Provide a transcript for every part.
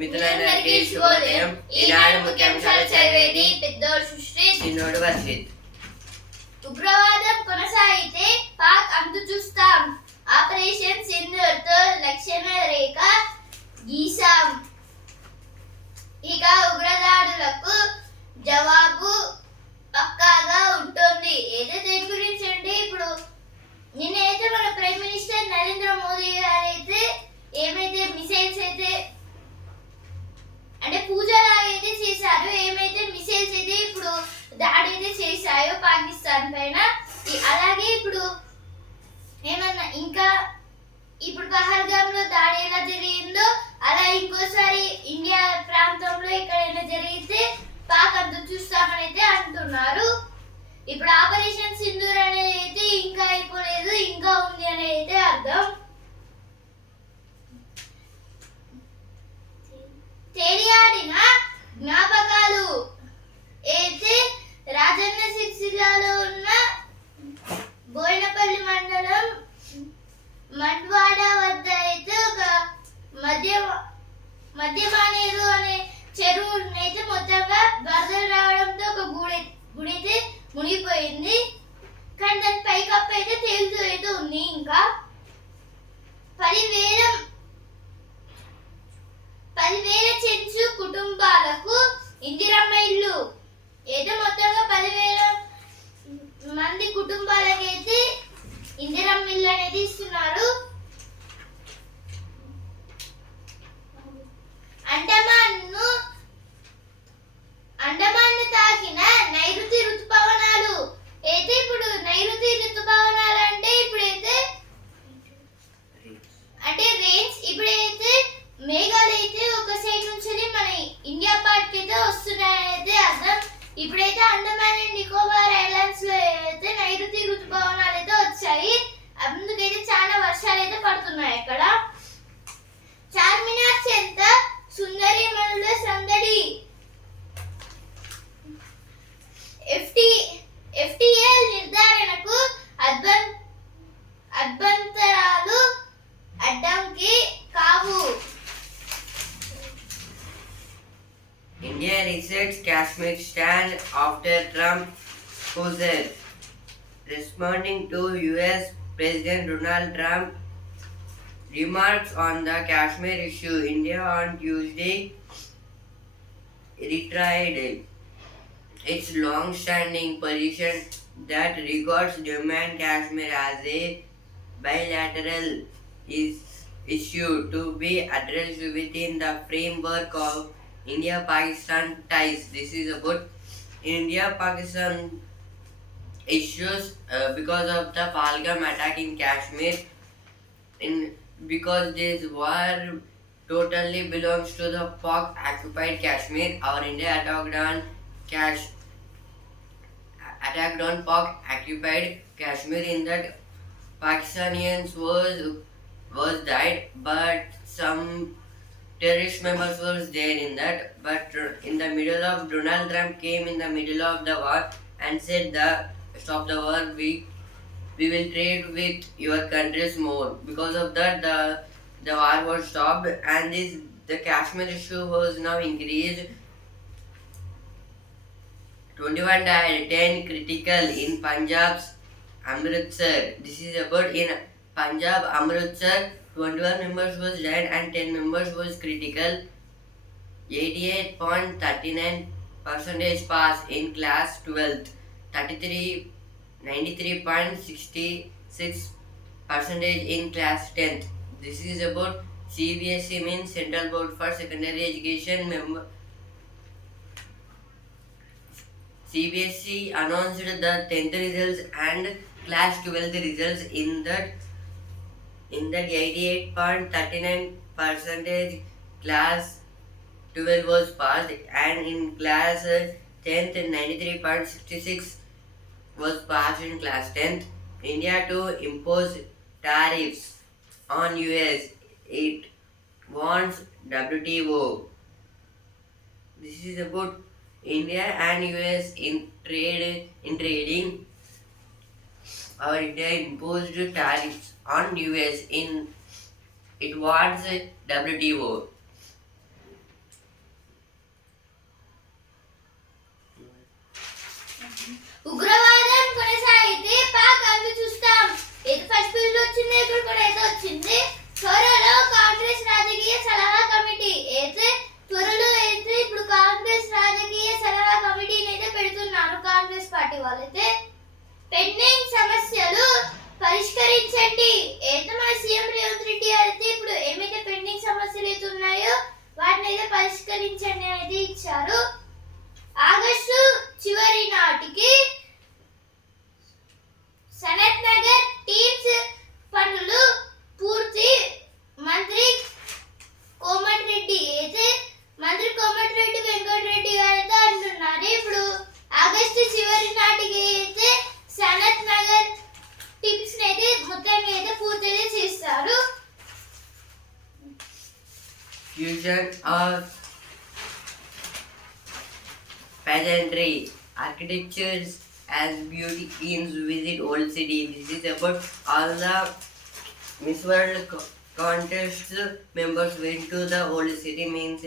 మిత్రులందరికీ శుభోదయం. ఈనాడు ముఖ్యాంశాలు చదివేది పెద్దోడు సృష్టి, చిన్నోడు వర్షిత్. ఉగ్రవాదం కొనసాగితే పాక్ అంతు చూస్తాం. ఆపరేషన్ సింధూర్తో లక్షణ రేఖ గీసాం. ఇక ఉగ్రదాడులకు జవాబు పక్కాగా ఉంటుంది. ఏదో దేని గురించి అంటే ఇప్పుడు నిన్నైతే మన ప్రైమ్ మినిస్టర్ నరేంద్ర మోదీ గారు అయితే ఏమైతే మిసైల్స్ అయితే అంటే పూజలాగా అయితే చేశారు, ఏమైతే మిసైల్స్ అయితే ఇప్పుడు దాడి అయితే చేశాయో పాకిస్తాన్ పైన, అలాగే ఇప్పుడు ఏమన్నా ఇంకా ఇప్పుడు పహల్గామ్ లో దాడి ఎలా జరిగిందో అలా ఇంకోసారి ఇండియా ప్రాంతంలో ఎక్కడైనా జరిగితే పాక్ అంత చూస్తామని అయితే అంటున్నారు. ఇప్పుడు ఆపరేషన్ సింధూర్ అనేది అయితే ఇంకా అయిపోలేదు, ఇంకా ఉంది అనేది అయితే అర్థం. తేలియాడిన జ్ఞాపకాలు అయితే రాజన్న సిరిసిల్లాలో ఉన్న బోయినపల్లి మండలం మండ్వాడ వద్ద అయితే ఒక మధ్యమానేరు అనే చెరువు అయితే మొత్తంగా వరదలు రావడంతో ఒక గుడి అయితే మునిగిపోయింది. కానీ దాని పైకప్పు అయితే తేలుతూ అయితే ఉంది. ఇంకా 10,000 చెంచు కుటుంబాలకు ఇందిరమ్మ ఇల్లు ఏదో మొత్తంగా 10,000 మంది కుటుంబాలకైతే ఇందిరమ్మ ఇల్లు అనేది ఇస్తున్నారు. అండమాన్ను తాకిన నైరుతి ఋతుపవనాలు అయితే ఇప్పుడు నైరుతి ఋతుపవనాలు అంటే ఇప్పుడైతే అంటే రెయిన్స్ ఇప్పుడైతే మేఘాలు అయితే ఒక సైడ్ నుంచి మన ఇండియా పార్ట్ కి అయితే వస్తున్నాయైతే అర్థం. ఇప్పుడైతే అండమాన్ అండ్ నికోబార్ ఐలాండ్స్ లో అయితే నైరుతి ఋతుపవనాలు అయితే వచ్చాయి, అందుకైతే చాలా వర్షాలు అయితే పడుతున్నాయి. అక్కడ చార్మినార్ చెంత సుందరి మనుల సందడి. ఎఫ్టిఎల్ నిర్ధారణకు అభ్యంతరాలు అడ్డంకి కావు. India resets Kashmir stand after Trump exposure. Responding to US President Donald Trump remarks on the Kashmir issue, India on Tuesday reiterated its long-standing position that regards Jammu and Kashmir as a bilateral issue to be addressed within the framework of India-Pakistan ties. This is about India-Pakistan issues because of the Pahalgam attack in Kashmir. Because this war totally belongs to the Pak-occupied Kashmir. Our India attacked on Pak-occupied Kashmir. In that, Pakistanians was died, but some terrorist members was there in that. But in the middle of Donald Trump came in the middle of the war and said that stop the war, we will trade with your countries more. Because of that, the war was stopped, and the Kashmir issue was now increased. 21 died, 10 critical in Punjab's Amritsar. This is about in Punjab, Amritsar, 21 members was died and 10 members was critical. 88.39% pass in class 12th. 93.66% in class 10th. This is about CBSE means Central Board for Secondary Education member. CBSE announced the 10th results and class 12th results. In that 88.39% class 12 was passed, and in class 10th 93.66 was passed in class 10th. India to impose tariffs on US. It wants WTO. This is about India and US in trading. Our India imposed tariffs on US in it wants WTO. ఉగ్రవాదం కొనసాగితే పాక్ అంతు చూస్తాం. ఇది first page లో వచ్చింది, ఇక్కడ కూడా అయితే వచ్చింది. త్వరలో కాంగ్రెస్ రాజకీయ సలహా కమిటీ అయితే త్వరలో అయితే ఇప్పుడు కాంగ్రెస్ రాజకీయ సలహా కమిటీని అయితే పెడుతున్నారు కాంగ్రెస్ పార్టీ వాళ్ళైతే. పెండింగ్ సమస్యలు పరిష్కరించండి. అయితే మన సీఎం రేవంత్ రెడ్డి అయితే ఇప్పుడు ఏమైతే పెండింగ్ సమస్యలు అయితే ఉన్నాయో వాటిని అయితే పరిష్కరించండి అనేది ఇచ్చారు. ఆగస్టు చివరి నాటికి సనత్ నగర్ టీమ్స్ పనులు పూర్తి. మంత్రి కోమటిరెడ్డి అయితే మంత్రి కోమటిరెడ్డి వెంకటరెడ్డి గారితో అంటున్నారు. ఇప్పుడు ఆగస్టు చివరి నాటికి అయితే సనత్ నగర్ టీమ్స్ అయితే మొత్తాన్ని అయితే పూర్తి చేస్తారు. Fusion of pageantry, architectures as beauty queens visit old city. This is about all the Miss World contest members went to the old city. Means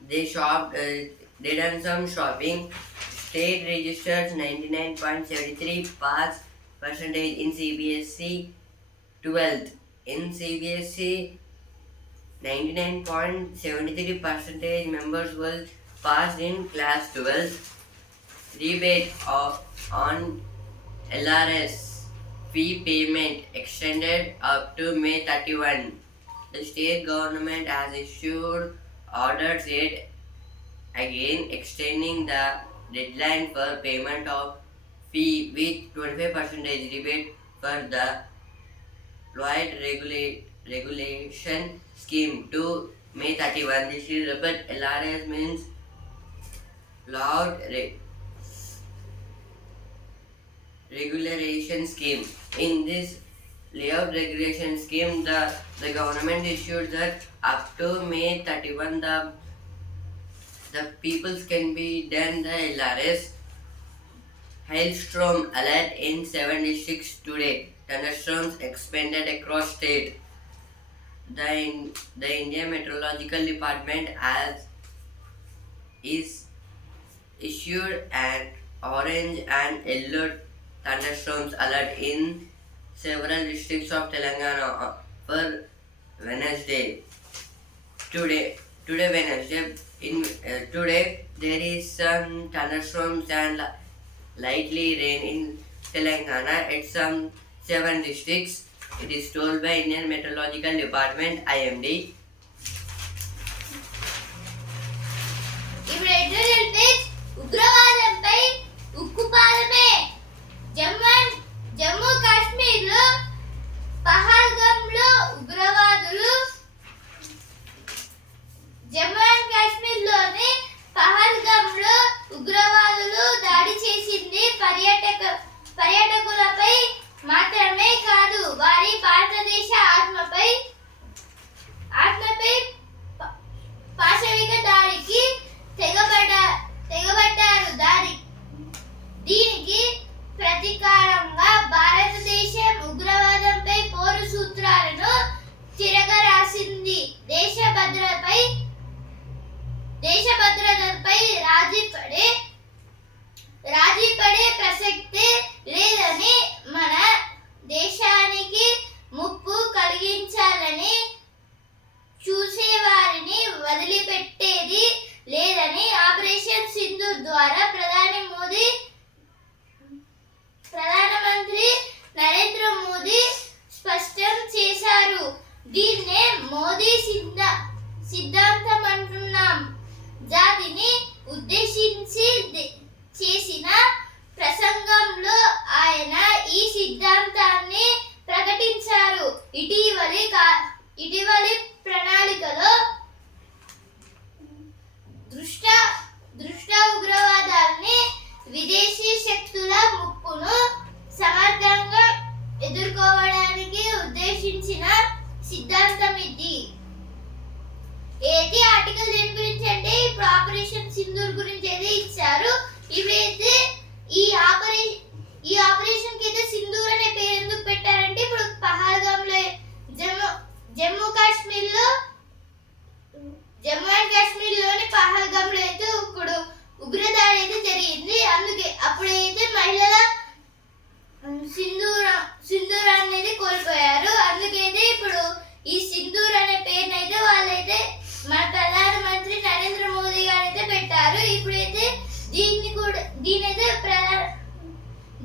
they shopped, they done some shopping. State registers 99.73 pass percentage in CBSE 12th. In CBSE 99.73% members were passed in class 12. Rebate on LRS fee payment extended up to May 31. The state government has issued orders yet again extending the deadline for payment of fee with 25% rebate for the Lloyd regulation scheme to May 31. This is about LRS means Lloyd regulation scheme. In this layout regulation scheme, the government issued that up to May 31 the peoples can be done the LRS. Hailstorm alert in 7 districts today. Thunderstorms expanded across state. The Indian Meteorological Department is issued an orange and yellow thunderstorms alert in several districts of Telangana for Wednesday. Today Wednesday. Today there is some thunderstorms and lightly rain in Telangana at some 7 districts. It is told by Indian Meteorological Department IMD. ఇప్పుడు editorial page ఉగ్రవాదంపై ఉక్కుపాదమే. జమ్మూ కాశ్మీర్లో పహల్గామ్లో ఉగ్రవాదులు జమ్మూ అండ్ కాశ్మీర్లోని పహల్గామ్లో ఉగ్రవాదులు దాడి చేసింది పర్యాటకులపై మాత్రమే కాదు, వారి భారతదేశ ఆత్మపై పాశవిక దాడికి తెగబడ్డారు. దీనికి ప్రతీకారంగా భారతదేశం ఉగ్రవాదంపై పోరు సూత్రాలను తిరగరాసింది. దేశ భద్రతపై రాజీ పడే ప్రసక్తే లేదని, మన దేశానికి ముప్పు కలిగించాలని చూసేవారిని వదిలిపెట్టేది లేదని ఆపరేషన్ సింధూర్ ద్వారా ప్రధానమంత్రి నరేంద్ర మోదీ స్పష్టం చేశారు. దీన్నే మోదీ సిద్ధాంతం అంటున్నాం. జాతిని ఉద్దేశించి చేసిన ప్రసంగంలో ఆయన ఈ సిద్ధాంతాన్ని ప్రకటించారు. ఇటీవలి ప్రణాళికలో దృష్ట ఉగ్రవాదాన్ని, విదేశీ శక్తుల ముప్పును సమర్థంగా ఎదుర్కోవడానికి ఉద్దేశించిన సిద్ధాంతం ఇది. ఏది ఆర్టికల్ దేని గురించి అంటే ఇప్పుడు ఆపరేషన్ సింధూర్ గురించి అయితే ఇచ్చారు. ఇవైతే ఈ ఆపరేషన్ కి అయితే సింధూర్ అనే పేరు ఎందుకు పెట్టారంటే ఇప్పుడు పహల్గామ్లో జమ్మూ అండ్ కాశ్మీర్లోని పహల్గామ్లో అయితే ఇప్పుడు ఉగ్రదాడి అయితే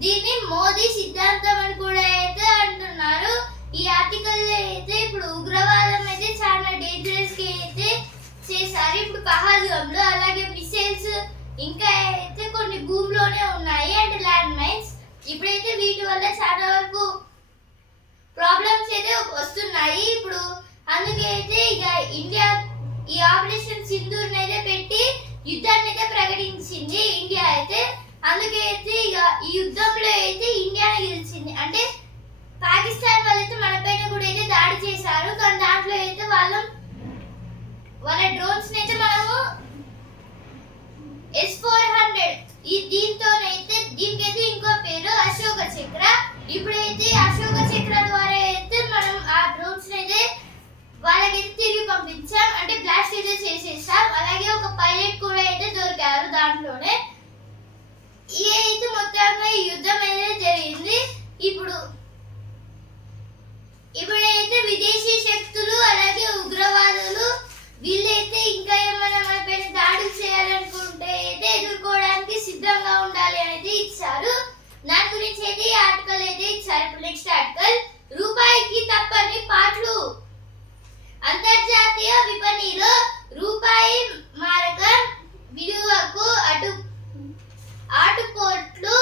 దీన్ని మోదీ సిద్ధాంతం అని కూడా అయితే అంటున్నారు. ఈ ఆర్టికల్ లో అయితే ఇప్పుడు ఉగ్రవాదం అయితే చాలా డేంజరస్ గా అయితే చేశారు ఇప్పుడు పహల్గామ్ లో. అలాగే మిసైల్స్ ఇంకా అయితే కొన్ని భూమిలోనే ఉన్నాయి అంటే ల్యాండ్ మైన్స్. ఇప్పుడైతే వీటి వల్ల చాలా వరకు ప్రాబ్లమ్స్ అయితే వస్తున్నాయి. ఇప్పుడు అందుకే అయితే ఇక ఇండియా ఈ ఆపరేషన్ సింధూర్ అయితే పెట్టి యుద్ధాన్ని అయితే ప్రకటించింది ఇండియా అయితే. అందుకే అయితే ఇక ఈ యుద్ధంలో అయితే ఇండియానే గెలిచింది. అంటే పాకిస్తాన్ వాళ్ళైతే మన పైన కూడా అయితే దాడి చేశారు, కానీ దాంట్లో అయితే వాళ్ళ డ్రోన్స్ అయితే మనము S-400 దీనికైతే ఇంకో పేరు అశోక చక్ర. ఇప్పుడైతే అశోక చక్ర ద్వారా అయితే మనం ఆ డ్రోన్స్ అయితే వాళ్ళకైతే తిరిగి పంపించాం, అంటే బ్లాస్ట్ అయితే చేసేసాం. అలాగే ఒక పైలట్ కూడా అయితే దొరికారు దాంట్లోనే. ఇదైతే మొత్తంగా ఈ యుద్ధం అయితే జరిగింది. ఇప్పుడైతే విదేశీ శక్తులు అలాగే ఉగ్రవాదులు వీళ్ళైతే ఇంకా ఏమైనా మన పైన దాడులు చేయాలనుకుంటే అయితే ఎదుర్కోవడానికి సిద్ధంగా ఉండాలి అనేది ఇచ్చారు. దాని గురించి అయితే ఈ ఆర్టికల్ అయితే ఇచ్చారు. ఇప్పుడు నెక్స్ట్ ఆర్టికల్, రూపాయికి తప్పని పాటలు. అంతర్జాతీయ విపణిలో రూపాయి మారకం విలువకు ఆటుపోట్లు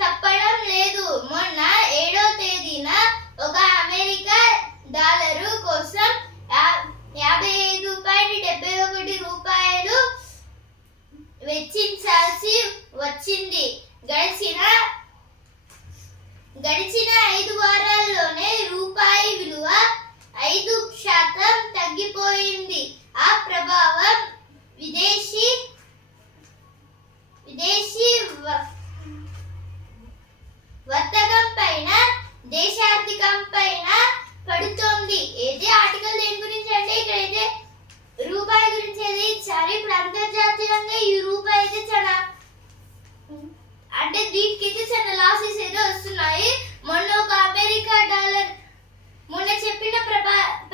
తప్పడం లేదు. మొన్న 7వ తేదీన ఒక అమెరికా డాలరు కోసం 55.71 రూపాయలు వెచ్చించాల్సి వచ్చింది. గడిచిన 5 వారాల్లోనే రూపాయి విలువ 5% తగ్గిపోయింది. ఆ ప్రభావం విదేశీ వర్తకం పైన దేశార్థికం పైన పడుతోంది. ఏదే ఆర్టికల్ దేని గురించి అంటే ఇక్కడైతే రూపాయి గురించి అయితే ఇచ్చారు. ఇప్పుడు అంతర్జాతీయంగా ఈ రూపాయి అయితే చాలా అంటే దీనికైతే చాలా లాసెస్ అయితే వస్తున్నాయి. మొన్న ఒక అమెరికా డాలర్ మొన్న చెప్పిన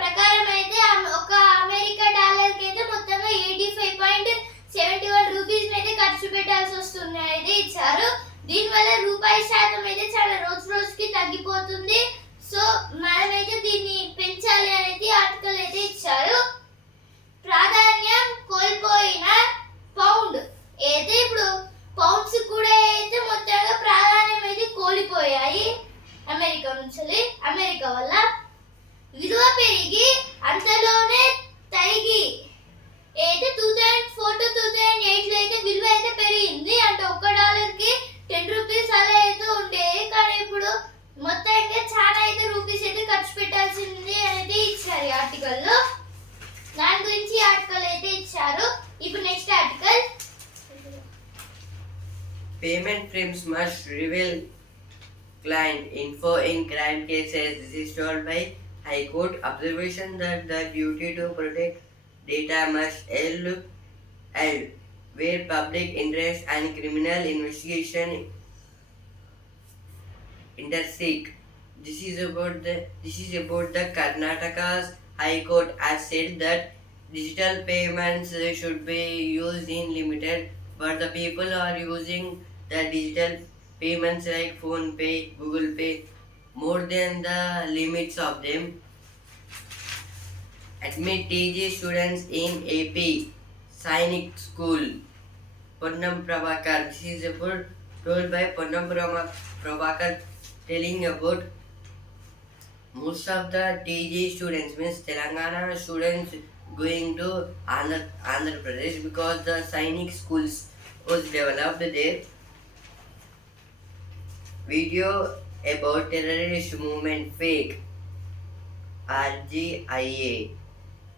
ప్రకారం అయితే ఒక అమెరికా డాలర్ కి అయితే మొత్తంగా 85.71 రూపీస్ అయితే ఖర్చు పెట్టాల్సి వస్తుంది అయితే ఇచ్చారు. దీనివల్ల రూపాయి శాతం అయితే చాలా రోజు రోజుకి తగ్గిపోతుంది. సో మనమైతే దీన్ని పెంచాలి అనేది ఆర్టికల్ అయితే ఇచ్చారు. ప్రాధాన్యం కోల్పోయిన పౌండ్ అయితే ఇప్పుడు పౌండ్స్ కూడా అయితే మొత్తంగా ప్రాధాన్యం అయితే కోల్పోయాయి అమెరికా వల్ల. విలువ పెరిగి అంతలోనే తరిగి అయితే 2004-2008 లో అయితే విలువ అయితే పెరిగింది. అంటే $1 కి 10 రూపీస్ అలా అయితే ఉండేది, కానీ ఇప్పుడు మొత్తంగా చాలా అయితే రూపీస్ అయితే ఖర్చు పెట్టాల్సింది అనేది ఇచ్చారు ఈ ఆర్టికల్లో. దాని గురించి ఆర్టికల్ అయితే ఇచ్చారు. ఇప్పుడు next article, Payment firms must reveal client info in crime cases. This is told by High Court. Observation that the duty to protect data must held where public interest and criminal investigation intersect. This is about the Karnataka's High Court has said that digital payments should be used in limited, but the people are using the digital payments like Phone Pay, Google Pay more than the limits of them. Admit TG students in AP Sainik School. Ponnam Prabhakar. This is about told by Ponnam Prabhakar, telling about most of the TG students, means Telangana students, going to Andhra Pradesh because the Sainik schools was developed there. Video about terrorist movement fake. RGIA.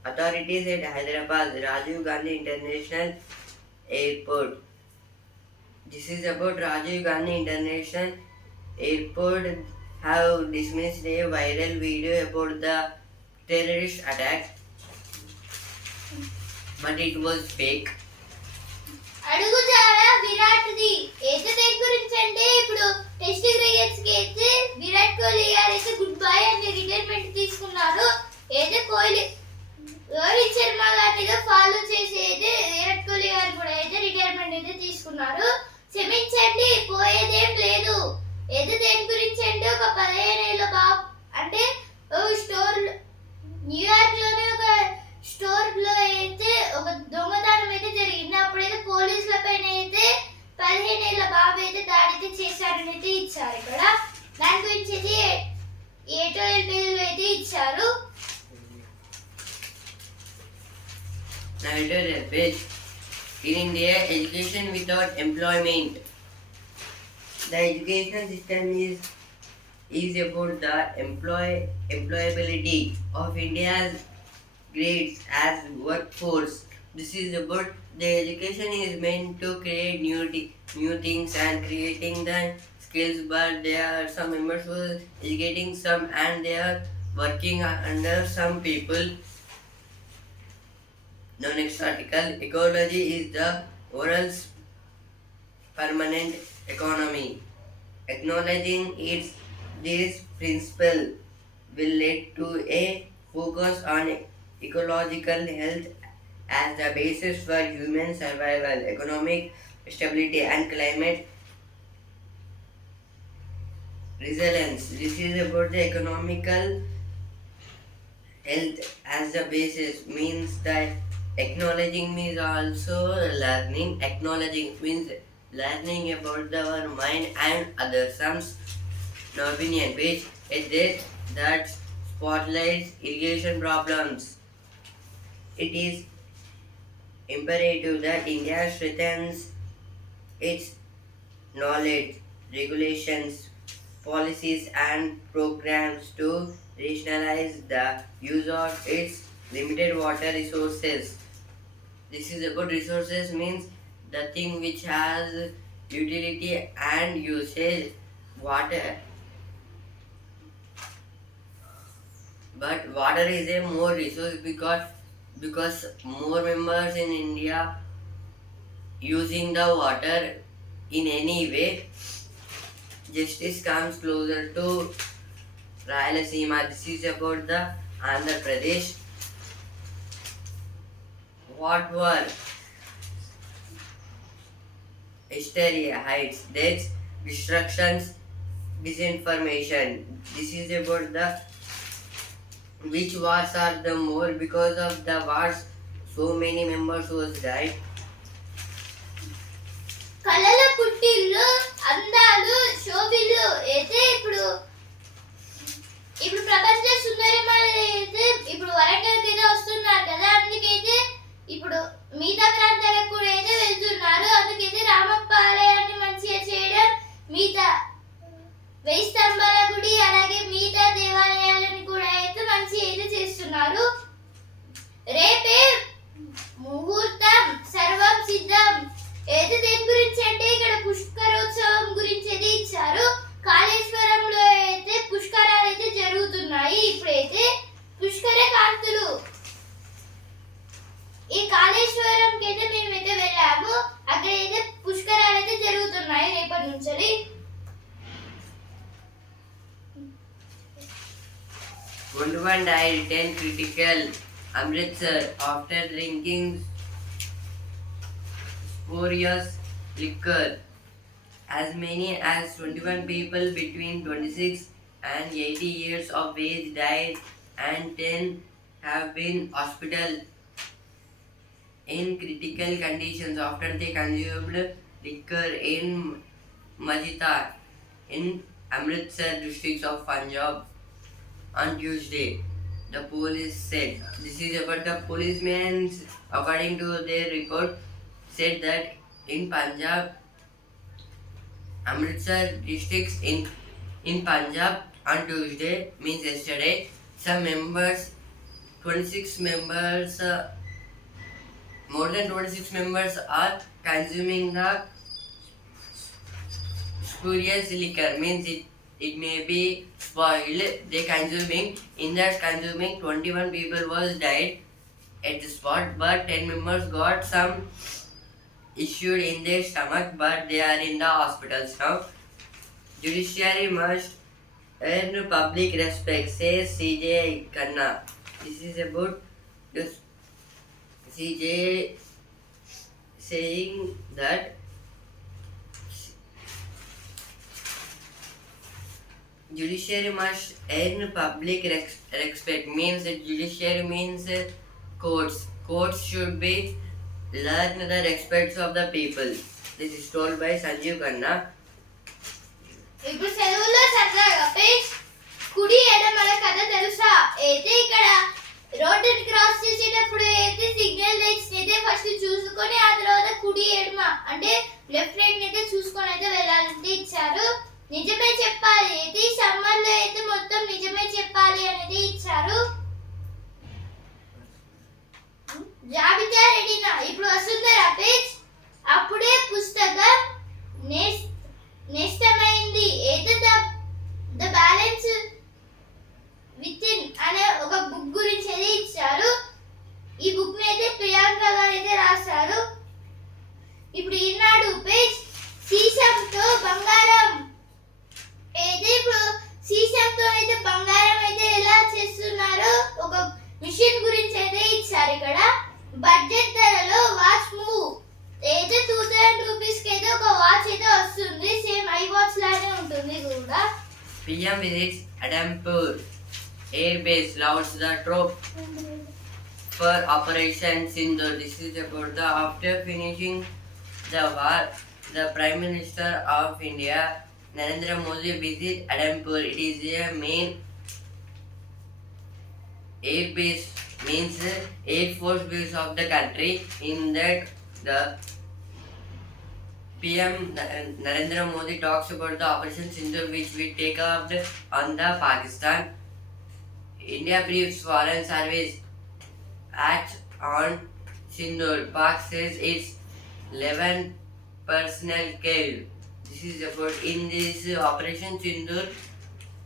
Authorities at Hyderabad Rajiv Gandhi International Airport. This is about Rajiv Gandhi International Airport have dismissed a viral video about the terrorist attack, but it was fake. అడుగుజాడ విరాట్ది అయితే దేని గురించి అంటే ఇప్పుడు test crickets కి అయితే విరాట్ కోహ్లీ గారు అయితే గుడ్ బై అని రిటైర్మెంట్ తీసుకున్నారు. అయితే కోహ్లీ రోహిత్ శర్మ గారిని ఫాలో చేసి అయితే విరాట్ కోహ్లీ గారు కూడా అయితే రిటైర్మెంట్ అయితే తీసుకున్నారు. క్షమించండి, పోయేదేం లేదు. narrator page. In India, education without employment. The education system is about the employability of India's grades as workforce. This is about the education is meant to create new things and creating the skills, but there are some members who are educating some and they are working under some people. Now next article, ecology is the world's permanent economy. Acknowledging this principle will lead to a focus on ecological health as the basis for human survival, economic stability, and climate resilience. This is about the economical health as the basis means that acknowledging means also learning. Acknowledging means learning about our mind and other some's opinion, which is this that spotlights irrigation problems. It is imperative that India strengthens its knowledge, regulations, policies, and programs to rationalize the use of its limited water resources. This is about resources means the thing which has utility and usage water. But water is a more resource because more members in India using the water in any way, justice comes closer to Rayalaseema. This is about the Andhra Pradesh. What were hysteria, heights, deaths, destructions, disinformation. This is about the which wars are the more because of the wars so many members was died. కళల పుట్టిల్లు అందాలు శోభిల్లు అయితే ఇప్పుడు ప్రపంచ సుందరిమణి అయితే ఇప్పుడు వరంగల్కి అయితే వస్తున్నారు కదా, అందుకైతే ఇప్పుడు మిగతా ప్రాంతాలకు కూడా అయితే వెళ్తున్నారు. అందుకైతే రామప్ప ఆలయాన్ని మంచిగా చేయడం, మిగతా 1000 స్తంభాల గుడి అలాగే మిగతా దేవాలయాలను కూడా అయితే మంచి అయితే చేస్తున్నారు. రేపే ముహూర్తం సర్వం సిద్ధం. అయితే దేని గురించి అంటే ఇక్కడ పుష్కరోత్సవం గురించి అయితే ఇచ్చారు. కాళేశ్వరంలో అయితే పుష్కరాలు అయితే జరుగుతున్నాయి. ఇప్పుడైతే పుష్కర కాంతులు. ఈ కాళేశ్వరంకి అయితే మేమైతే వెళ్ళాము. అక్కడ అయితే పుష్కరాలు అయితే జరుగుతున్నాయి రేపటి నుంచి. 21 died 10 critical. Amritsar after drinking spurious liquor. As many as 21 people between 26 and 80 years of age died and 10 have been hospital in critical conditions after they consumed liquor in Majita in Amritsar district of Punjab on Tuesday, the police said. This is about the policemen, according to their report, said that in Punjab, Amritsar districts in Punjab on Tuesday, means yesterday, some members, 26 members, more than 26 members are consuming the spurious liquor, means it may be spoiled. They consuming, in that consuming 21 people was died at the spot, but 10 members got some issued in their stomach, but they are in the hospitals now. Judiciary must earn public respect, says CJ Khanna. This is about this CJ saying that judiciary must earn public respect, means that judiciary means courts. Courts should be learn the respects of the people. This is told by Sanjeev Khanna. ఇప్పుడు సెలవుల్లో సరదాగా పేజ్ కుడి ఎడమల కథ తెలుసా? అయితే ఇక్కడ రోడ్డుని క్రాస్ చేసేటప్పుడు అయితే సిగ్నల్ లైట్స్ ఫస్ట్ చూసుకొని ఆ తర్వాత కుడి ఎడమ అంటే లెఫ్ట్ రైట్ అయితే చూసుకొని అయితే వెళ్ళాలంటే ఇచ్చారు. నిజమే చెప్పాలి అయితే సమ్మర్ లో అయితే మొత్తం నిజమే చెప్పాలి అనేది ఇచ్చారు. జాబితా రెడీనా? ఇప్పుడు వస్తుంది పేజ్. అప్పుడే పుస్తకం నేస్తమైంది అయితే ద బ్యాలెన్స్ విత్ ఇన్ అనే ఒక బుక్ గురించి అయితే ఇచ్చారు. ఈ బుక్ ని అయితే ప్రియాంక గారు అయితే రాశారు. ఇప్పుడు ఈనాడు పేజ్ సీసంతో బంగారం అయితే ఇప్పుడు సీసంతో అయితే బంగారం అయితే ఎలా చేస్తున్నారో ఒక మిషన్ గురించి అయితే ఇచ్చారు. ఇక్కడ బడ్జెట్ ధరలో వాచ్ మూవ్ అయితే 2000 రూపీస్ కి అయితే ఒక వాచ్ అయితే వస్తుంది. సేమ్ ఐ వాచ్ లానే ఉంటుంది కూడా. PM visits Adampoor Air Base, launches the troop for Operation Sindoor. This is about the after finishing the war, the Prime Minister of India, Narendra Modi, visit Adampoor. It is a main air base, means air force base of the country. In that, the PM Narendra Modi talks about the Operation Sindoor, which will take up on the Pakistan. India briefs Foreign Service acts on Sindoor. Pak says it's 11 personnel killed. This is about in this Operation Sindoor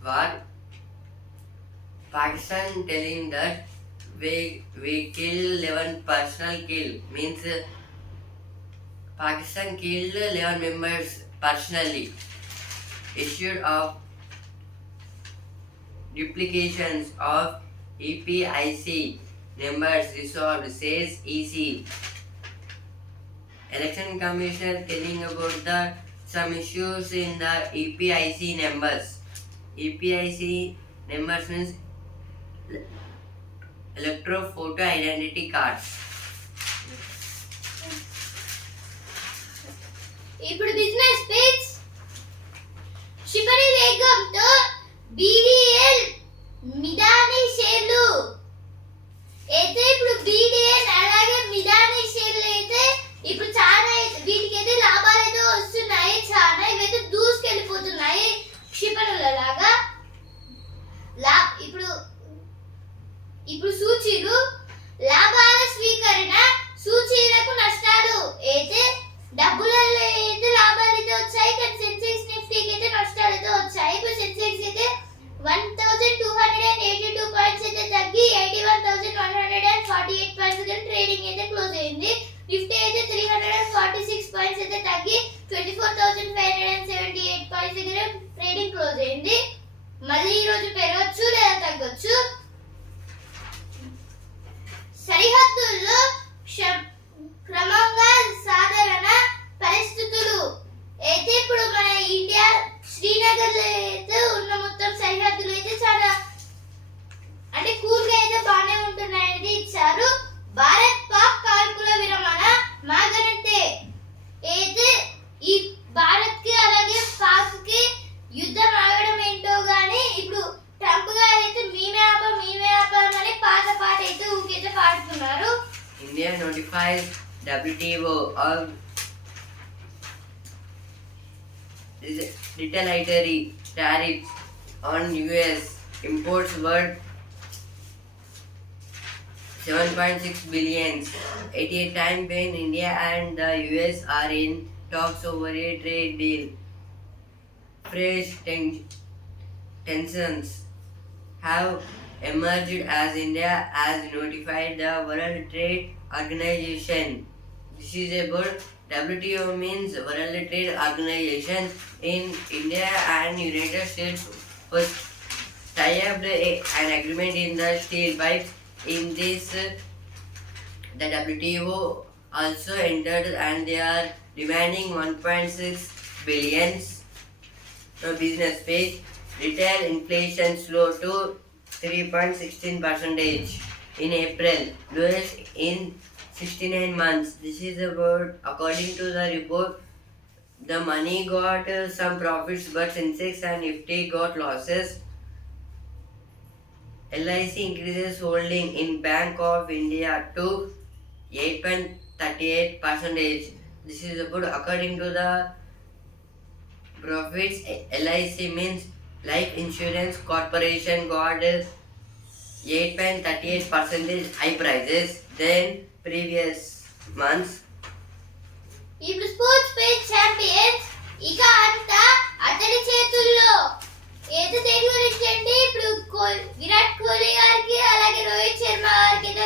war. Pakistan telling that we kill 11 personnel killed, means Pakistan killed 11 members personally. Issued of duplications of EPIC numbers resolved, says EC. Election Commissioner telling about the some issues in the EPIC numbers. EPIC numbers means electro photo identity cards. ఇప్పుడు business page శిబరి వేగంతో BDL మిదాని షేర్లు అయితే ఇప్పుడు BDL అలాగే మిదాని షేర్లు అయితే ఇప్పుడు చాలా వీటికి అయితే లాభాలు అయితే వస్తున్నాయి. చాలా ఇవైతే దూసుకెళ్ళిపోతున్నాయి క్షిపణుల లాగా. ఇప్పుడు సూచీలు లాభాల స్వీకరణ సూచీలకు నష్టాలు అయితే డబ్బులలో అయితే లాభాలు అయితే వచ్చాయి. కానీ సెన్సెక్స్ నిఫ్టీకి అయితే నష్టాలు అయితే వచ్చాయి. ఇప్పుడు సెన్సెక్స్ అయితే 1282 పాయింట్స్ అయితే తగ్గి 81,148 పాయింట్స్ దగ్గర ట్రేడింగ్ అయితే క్లోజ్ అయింది. నిఫ్టీ అయితే 346 పాయింట్స్ అయితే తగ్గి 24,578 పాయింట్స్ దగ్గర ట్రేడింగ్ క్లోజ్ అయింది. మళ్ళీ ఈ రోజు పెరగొచ్చు లేదా తగ్గొచ్చు. సరిహద్దుల్లో క్రమంగా సాధారణ పరిస్థితులు అయితే ఇప్పుడు మన ఇండియా శ్రీనగర్ లో అయితే ఉన్న మొత్తం సరిహద్దులు అయితే చాలా అంటే కూల్ గా అయితే బాగానే ఉంటున్నాయని ఇచ్చారు. భారత్ పాక్ కాల్పుల విరమణ మాగనంటే అయితే ఈ భారత్ కి అలాగే పాక్ కి యుద్ధం ఆగడం ఏంటో గానీ ఇప్పుడు ట్రంప్ గారు అయితే మేమే ఆపం అని పాత పాట అయితే ఊకైతే పాడుతున్నారు. India notifies WTO of retaliatory tariffs on US imports worth 7.6 billion. At a time when India and the US are in talks over a trade deal, fresh tensions have emerged as India has notified the World Trade Organization. This is about WTO, means World Trade Organization. In India and United States was tie up an agreement in the steel pipes. In this, the WTO also entered and they are demanding 1.6 billions. Now business page, retail inflation slow to 3.16% in April, lowest in 69 months. This is about, according to the report, the money got some profits but Sensex and Nifty got losses. LIC increases holding in Bank of India to 38%. This is good according to the profits. LIC means Life Insurance Corporation got 8.38% high prices than previous months. ఇప్పుడు sports page champions ఇక అంతా అతని చేతుల్లో. ఏదో దేని గురించి అంటే ఇప్పుడు విరాట్ కోహ్లీ గారికి అలాగే రోహిత్ శర్మ గారికి అయితే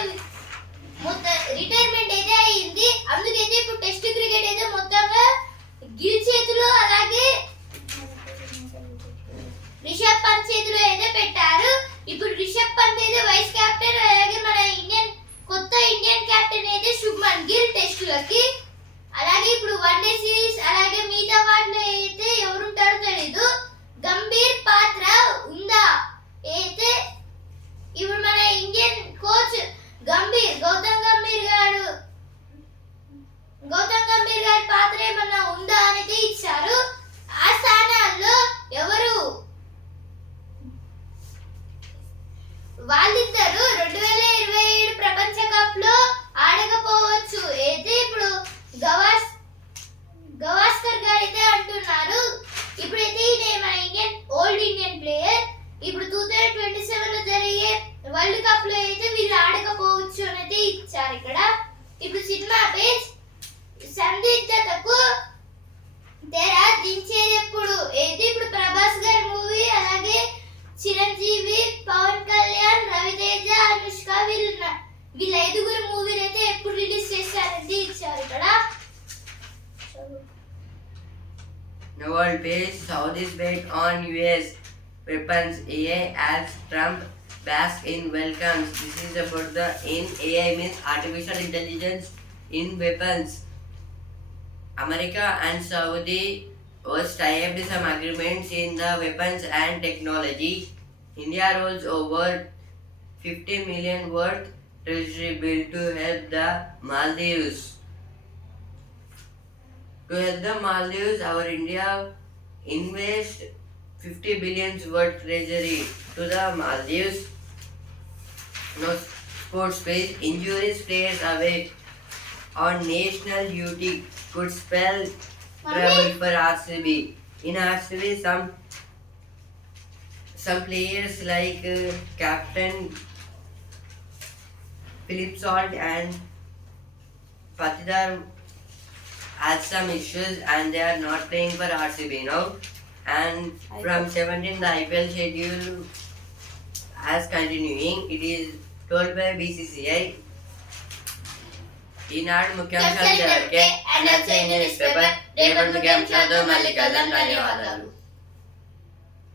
మొత్తం రిటైర్మెంట్ అయితే అయింది. అందుకైతే ఇప్పుడు టెస్ట్ క్రికెట్ అయితే మొత్తంగా గిల్ చేతిలో అలాగే రిషబ్ పంత్ చేతిలో అయితే పెట్టారు. ఇప్పుడు రిషబ్ పంత్ అయితే వైస్ కెప్టెన్, అలాగే మన కొత్త ఇండియన్ కెప్టెన్ అయితే శుభ్మన్ గిల్ టెస్టులకి. అలాగే ఇప్పుడు వన్డే సిరీస్ అలాగే మిగతా వాటిలో అయితే ఎవరుంటారో తెలీదు. గంభీర్ పాత్ర ఉందా అయితే ఇప్పుడు మన ఇండియన్ కోచ్ గౌతమ్ గంభీర్ గారి పాత్ర ఏమన్నా ఉందా అనేది ఇచ్చారు. ఆ స్థానాల్లో ఎవరు వాళ్ళిద్దరు 2027 ప్రపంచ కప్ లో ఆడకపోవచ్చు. అయితే ఇప్పుడు గవాస్కర్ గారు అయితే అంటున్నారు. ఇప్పుడైతే ఈయన మన ఓల్డ్ ఇండియన్ ప్లేయర్. ఇప్పుడు 2027 లో జరిగే వరల్డ్ కప్ లో అయితే వీళ్ళు ఆడకపోవచ్చు అనేది ఇచ్చారు ఇక్కడ. ఇప్పుడు సినిమా పేజ్ సందిగ్ధతకు తెర దించేటప్పుడు అయితే ఇప్పుడు ప్రభాస్ గారి మూవీ అలాగే చిరంజీవి, పవన్ కళ్యాణ్, రవితేజ, అనుష్క వీళ్ళ ఐదుగురు మూవీలు అయితే ఎప్పుడు రిలీజ్ చేస్తారని ఇచ్చారు ఇక్కడ. The world pays Saudi's bet on US weapons AI as Trump basks in welcomes. This is about the in AI means artificial intelligence in weapons. America and Saudi was tied to some agreements in the weapons and technology. India rolls over 50 million worth treasury bill to help the Maldives. To help the Maldives, our India invest 50 billion worth treasury to the Maldives. No sports page. Injuries players away on national duty could spell trouble for RCB. In RCB, some players like Captain Philip Salt and Patidar had some issues and they are not playing for RCB now. And from 17 the IPL schedule as continuing. It is told by BCCI. ఈనాడు ముఖ్యాంశాలు and news paper రేపటి ముఖ్యాంశాలతో మళ్ళీ కలుద్దాం. ధన్యవాదాలు.